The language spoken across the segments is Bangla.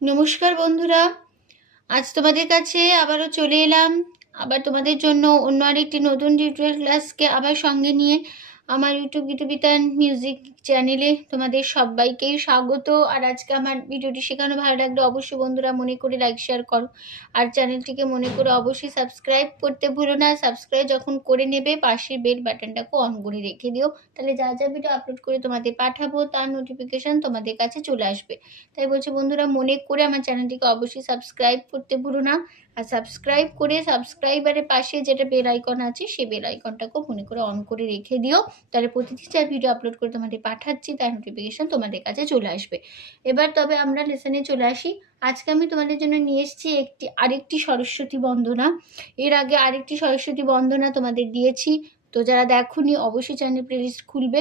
নমস্কার বন্ধুরা, আজ তোমাদের কাছে আবারও চলে এলাম। আবার তোমাদের জন্য অন্য আরেকটি নতুন টিউটোরিয়াল ক্লাসকে আবার সঙ্গে নিয়ে আমার ইউটিউব গীতবিতান মিউজিক চ্যানেলে তোমাদের সবাইকেই স্বাগত। আর আজকে আমার ভিডিওটি শেখানো ভালো লাগলে অবশ্যই বন্ধুরা মনে করে লাইক শেয়ার করো, আর চ্যানেলটিকে মনে করে অবশ্যই সাবস্ক্রাইব করতে ভুলো না। সাবস্ক্রাইব যখন করে নেবে পাশের বেল বাটনটাকে অন করে রেখে দিও, তাহলে যা যা ভিডিও আপলোড করে তোমাদের পাঠাবো তার নোটিফিকেশন তোমাদের কাছে চলে আসবে। তাই বলছি বন্ধুরা, মনে করে আমার চ্যানেলটিকে অবশ্যই সাবস্ক্রাইব করতে ভুলো না। আর সাবস্ক্রাইব করে সাবস্ক্রাইবারের পাশে যেটা বেল আইকন আছে সেই বেল আইকনটাকেও মনে করে অন করে রেখে দিও, তাহলে প্রতিটি যা ভিডিও আপলোড করে তোমাদের পাঠাচ্ছি তার নোটিফিকেশন তোমাদের কাছে চলে আসবে। এবার তবে আমরা লেসনে চলে আসি। আজকে আমি তোমাদের জন্য নিয়ে এসেছি আরেকটি সরস্বতী বন্দনা। এর আগে আরেকটি সরস্বতী বন্দনা তোমাদের দিয়েছি, তো যারা দেখোনি অবশ্যই চ্যানেল প্লেলিস্ট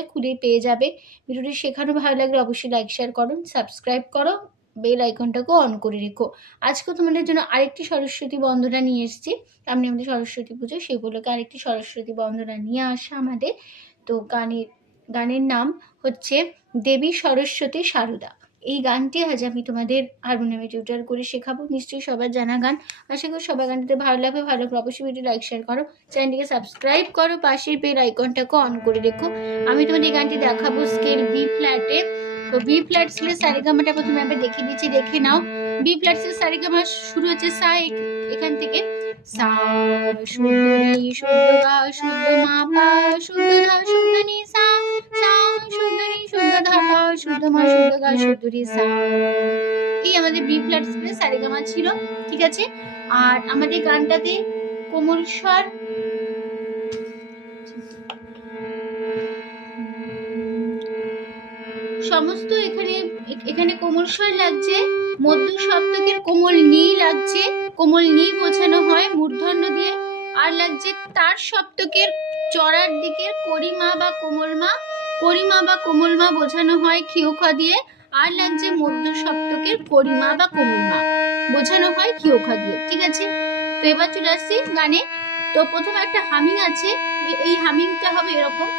খুলেই পেয়ে যাবে। ভিডিওটি শেখানো ভালো লাগলে অবশ্যই লাইক শেয়ার করো, সাবস্ক্রাইব করো, বেল আইকনটাকেও অন করে রেখো। আজকে তোমাদের জন্য আরেকটি সরস্বতী বন্দনা নিয়ে এসেছি। সামনে আমাদের সরস্বতী পুজো, সেগুলোকে আরেকটি সরস্বতী বন্দনা নিয়ে আসা আমাদের। তো গানের নাম হচ্ছে দেবী সরস্বতী সারদা। এই গানটি আজ আমি তোমাদের হারমোনিয়ামে টিউটোরিয়াল করে শেখাবো। নিশ্চয়ই সবার জানা গান, আশা করি সবার গানটিতে ভালো লাগবে। ভালো লাগলে অবশ্যই ভিডিও লাইক শেয়ার করো, চ্যানেলটিকে সাবস্ক্রাইব করো, পাশের বেল আইকনটাকে অন করে রেখো। আমি তোমাদের এই গানটি দেখাবো স্কেল বি ফ্ল্যাটে। তো বি ফ্ল্যাট স্কেলের সারেগামাটা প্রথমে আমি দেখিয়ে দিচ্ছি, দেখে নাও। বি ফ্ল্যাট স্কেলের সারেগামা শুরু হচ্ছে সা, এখান থেকে সা শুদ্ধ রি শুদ্ধ গা শুদ্ধ মা পা শুদ্ধ ধা শুদ্ধ নি সা, সা শুদ্ধ রি শুদ্ধ ধা পা শুদ্ধ মা শুদ্ধ গা শুদ্ধ রি সা। এই আমাদের বি ফ্ল্যাট স্কেলের সারেগামা ছিল, ঠিক আছে। আর আমাদের গানটাতে কোমল স্বর, সমস্ত এখানে কোমল স্বর লাগছে, মধ্য সপ্তকের কোমল নি লাগছে, কোমল নি বোঝানো হয় মূর্ধন্য দিয়ে। আর লাগছে তার সপ্তকের চড়ার দিকের করিমা বা কোমল মা বোঝানো হয় ক্ষিয়খ দিয়ে। আর লাগছে মধ্য সপ্তকের করিমা বা কোমল মা বোঝানো হয় ক্ষিয়খ দিয়ে, ঠিক আছে। তো এবার চলে আসছি গানে। তো প্রথমে একটা হামিং আছে, এই হামিংটা হবে এরকম।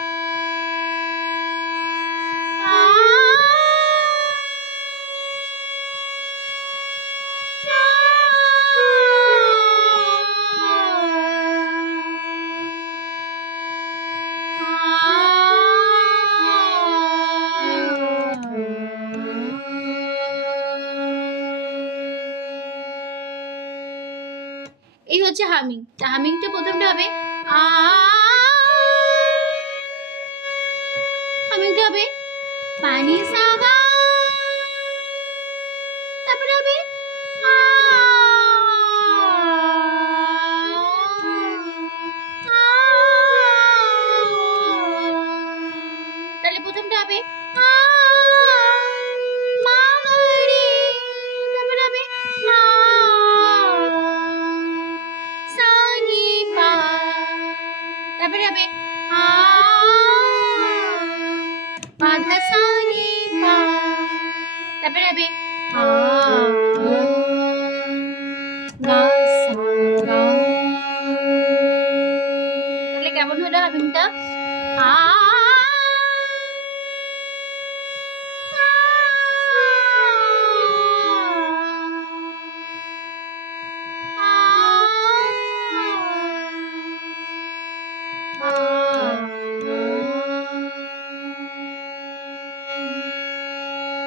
এই হচ্ছে হামিং। হামিংটা প্রথমটা হবে হামিংটা হবে পানি সাগা, তারপরে হবে তাহলে প্রথমটা হবে তারপরে হবে মাধা সানি পা, তারপরে হবে তাহলে কেমন হলো হামিংটা?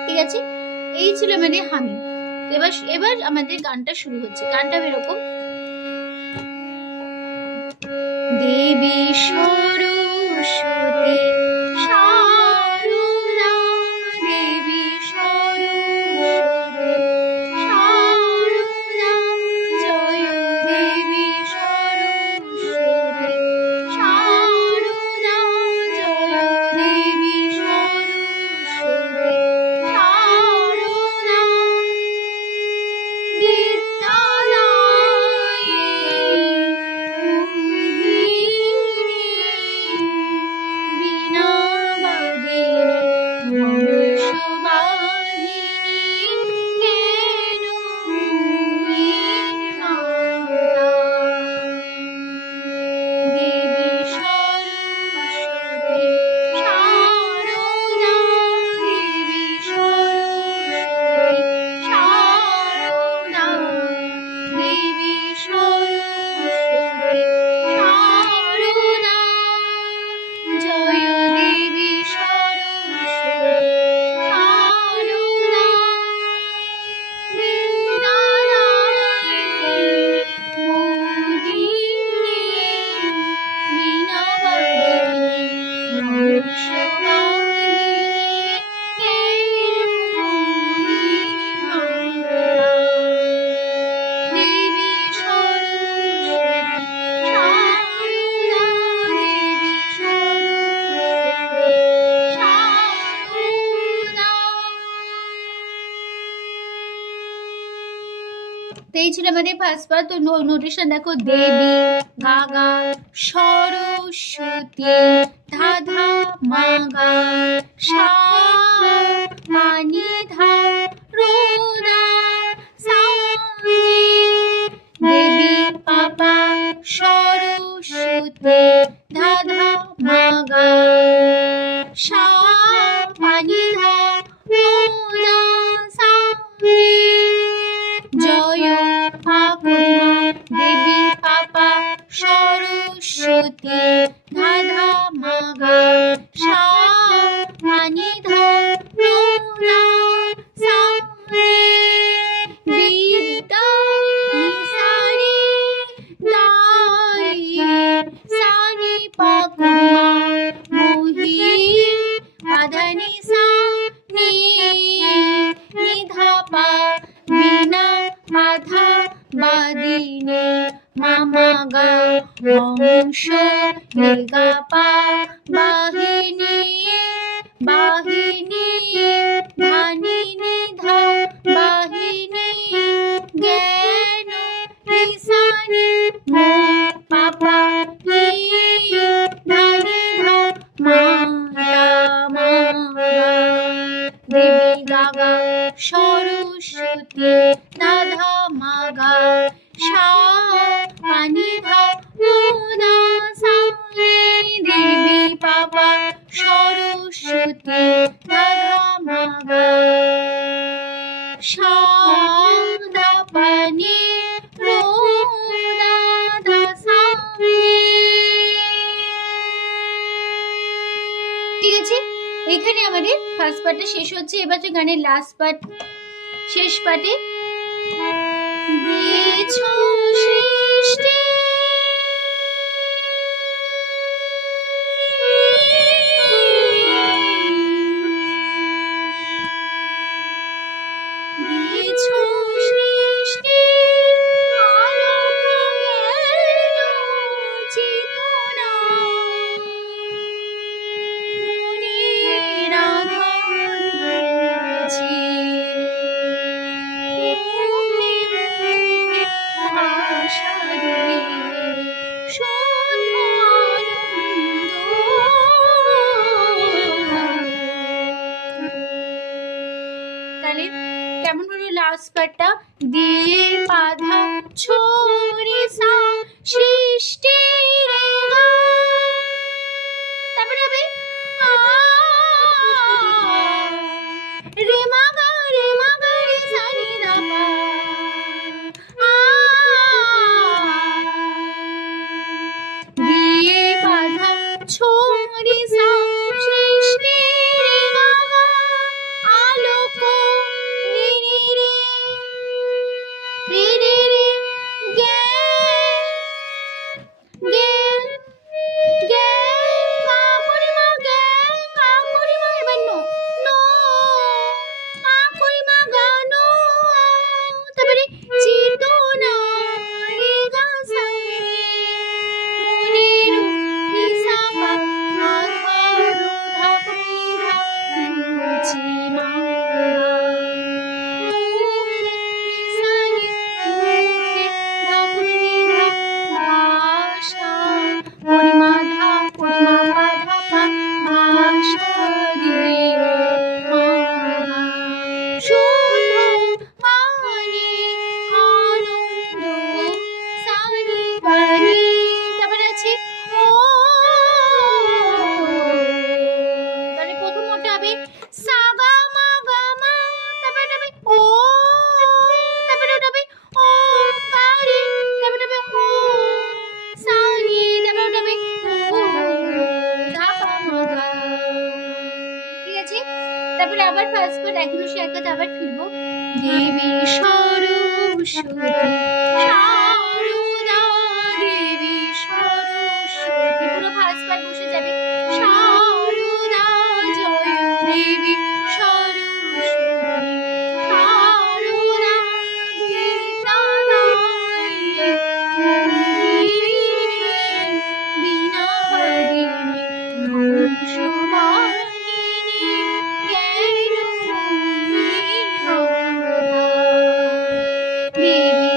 ঠিক আছে, এই ছিল আমাদের হামিং। এবার আমাদের গানটা শুরু হচ্ছে। গানটা এরকম, দেবী সরস্বতী সারদা, দেবী সরস্বতী সারদা, জয় দেবী সরস্বতী সারদা, জয় দেবী সরস্বতী সারদা, বিদ্যালয়ে তো এই ছিল আমাদের ফার্স্ট পার্ট। তো নোটেশন দেখো, দেবী গাগা সরস্বতী ধাধা মাগা সা পানি ধা রোদা সা দেবী পাপা সরস্বতী ধাধা মাগা সা পানি ধা রোদা সা জয় ঠাকুরমা দেবী পাপা সরস্বতী ধাধা মাগা সা পানি ধা রোদা সা বিদ্যা নিসারি দাই সানি পাকুরমা মোহি পাদানি সা নি নিধা পা বিনা মাধা বাদিনী মামা গা বংশ গা পা বাহিনী বাহিনী ধানি নিধা বাহিনী জ্ঞান নিসানি মো পাপা ধানি ধা মাতা মাগা দেবী গাগা সরস্বতী ধাধা মাগা সা পানি ধা রোদা সা দেবী পাপা সরস্বতী ধাধা মাগা সা ধা পানি রোদা ধা সা। ঠিক আছে, এখানে আমাদের ফার্স্ট পার্টটা শেষ হচ্ছে। এবার যে গানের লাস্ট পার্ট, শেষ পার্টে দিয়েছো সৃষ্টি দিয়েছো সৃষ্টি আলোক জ্ঞান চেতনা মনের আধার হয়েছে ভাষা দিয়ে শুদ্ধ আনন্দ। তাহলে কেমন হলো লাস্ট পার্টটা? দিয়ে বাধা ছড়ি সা সৃষ্টি রে গা, তারপরে হবে রে মাগা রে সা নি ধা পা দিয়ে বাধা ছড়ি সা সৃষ্টি রে গা আলোক রে রে রে রে রে জ্ঞান জ্ঞান জ্ঞান মা পরিমা জ্ঞান মা পরিমা এবার নো নো মা পরিমা গানো, তারপরে চেতনা রে গা সা মনের নিসা পা আধার ধা ধা মুচি মা তারপরে আবার ফার্স্ট পার্ট এখনো সে একটা আবার ফিরবো। দেবী সরস্বতী সারদা দেবী সরস্বতী, পুরো ফার্স্ট পার্ট বসে যাবে। সারদা জয় দেবী সরস্বতী সারদা বিনা দেবী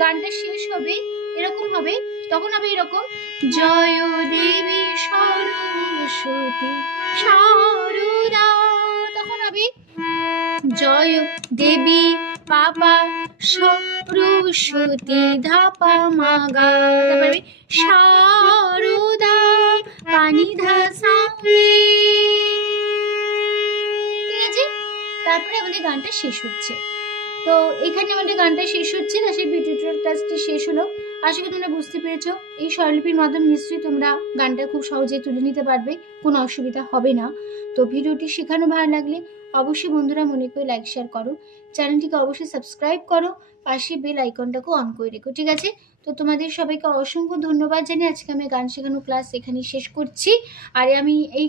গানটা শেষ হবে এরকম হবে, তখন হবে এরকম, জয় দেবী সরস্বতী সারদা, তখন হবে জয় দেবী পাপা সরস্বতী ধাপা মাগা, তারপরে সারদা পানি ধা, ঠিক আছে। তারপরে আমাদের গানটা শেষ হচ্ছে। তো এখানে আমাদের গানটা শেষ হচ্ছে, না সেই টিউটোরিয়াল ক্লাসটি শেষ হলো। আশা করি তোমরা বুঝতে পেরেছো। এই স্বরলিপির মাধ্যমে নিশ্চয়ই তোমরা গানটা খুব সহজেই তুলে নিতে পারবে, কোনো অসুবিধা হবে না। তো ভিডিওটি শেখানো ভালো লাগলে অবশ্যই বন্ধুরা মনে করে লাইক শেয়ার করো, চ্যানেলটিকে অবশ্যই সাবস্ক্রাইব করো, পাশে বেল আইকনটাকেও অন করে রেখো, ঠিক আছে। তো তোমাদের সবাইকে অসংখ্য ধন্যবাদ জানিয়ে আজকে আমি গান শেখানো ক্লাস এখানেই শেষ করছি। আর আমি এই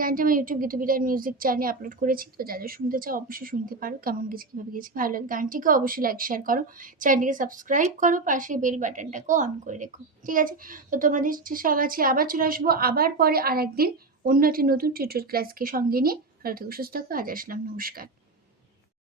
গানটা আমি ইউটিউব গীতবিতান মিউজিক চ্যানেলে আপলোড করেছি। তো যাদের শুনতে চাও অবশ্যই শুনতে পারো, কেমন গেছে কীভাবে গেছে, ভালো লাগে গানটিকে অবশ্যই লাইক শেয়ার করো, চ্যানেলটিকে সাবস্ক্রাইব করো, পাশে বেল বাটনটাকেও অন করে রেখো, ঠিক আছে। তো তোমাদের কাছে আবার চলে আসবো, আবার পরে আর একদিন অন্য একটি নতুন টিউটোরিয়াল ক্লাসকে সঙ্গে নিয়ে। ভালো থেকো, সুস্থ থাকো, আজ আসলাম, নমস্কার।